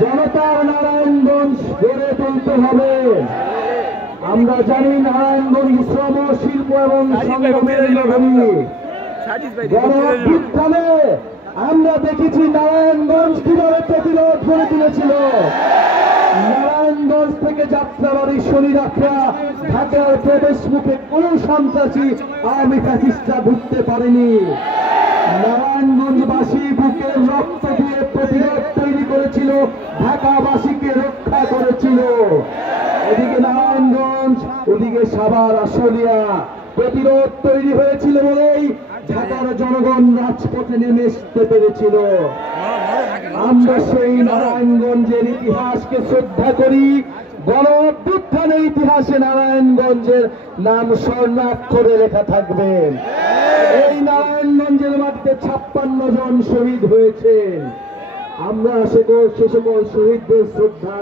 জনতার নারায়ণগঞ্জ গড়ে তুলতে হবে। আমরা জানি নারায়ণগঞ্জ শ্রম শিল্প এবং সংগ্রামের নগরী। গণঅভ্যুত্থানে আমরা দেখেছি নারায়ণগঞ্জ কিভাবে প্রতিরোধ গড়ে তুলেছিল। নারায়ণগঞ্জ থেকে যাত্রাবাড়ি শরীরাখা ঢাকার প্রবেশ মুখে কোন সন্ত্রাসী আওয়ামী ফ্যাসিস্টরা ঢুকতে পারেনি। নারায়ণগঞ্জবাসী বুকের রক্ত দিয়ে প্রতিরোধ তৈরি করেছিল, ঢাকাবাসীকে রক্ষা করেছিল। এদিকে নারায়ণগঞ্জ, ওদিকে সাভার, আশুলিয়া প্রতিরোধ তৈরি হয়েছিল বলেই ঢাকার জনগণ রাজপথে নেমে আসতে পেরেছিল। আমরা সেই নারায়ণগঞ্জের ইতিহাসকে শ্রদ্ধা করি। গণঅভ্যুত্থানের ইতিহাসে নারায়ণগঞ্জের নাম স্বর্ণাক্ষরে লেখা থাকবে। এই নারায়ণগঞ্জের মাটিতে 56 জন শহীদ হয়েছেন। আমরা সে সকল শহীদদের শ্রদ্ধা